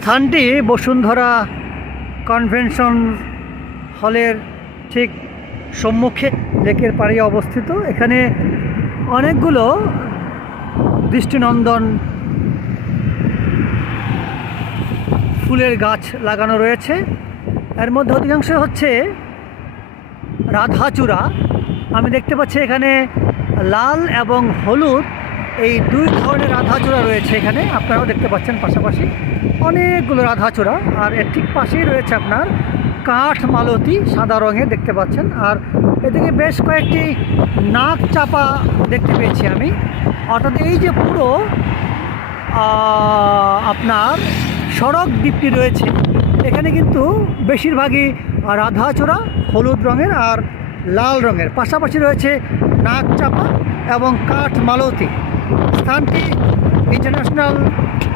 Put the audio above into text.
স্থানটি বসুন্ধরা কনভেনশন হলের ঠিক সম্মুখে লেকের পাড়ে অবস্থিত। এখানে অনেকগুলো দৃষ্টিনন্দন ফুলের গাছ লাগানো রয়েছে। এর মধ্যে অধিকাংশ হচ্ছে রাধাচূড়া। আমি দেখতে পাচ্ছি এখানে লাল এবং হলুদ এই দুই ধরনের রাধাচূড়া রয়েছে। এখানে আপনারাও দেখতে পাচ্ছেন পাশাপাশি অনেকগুলো রাধাচূড়া। আর এর ঠিক পাশেই রয়েছে আপনার কাঠ মালতী সাদা রঙের দেখতে পাচ্ছেন। আর এদিকে বেশ কয়েকটি নাক চাপা দেখতে পেয়েছি আমি। অর্থাৎ এই যে পুরো আপনার সড়ক দ্বীপটি রয়েছে, এখানে কিন্তু বেশিরভাগই রাধাচূড়া হলুদ রঙের আর লাল রঙের, পাশাপাশি রয়েছে নাক চাপা এবং কাঠ মালতী। স্থানটি ইন্টারন্যাশনাল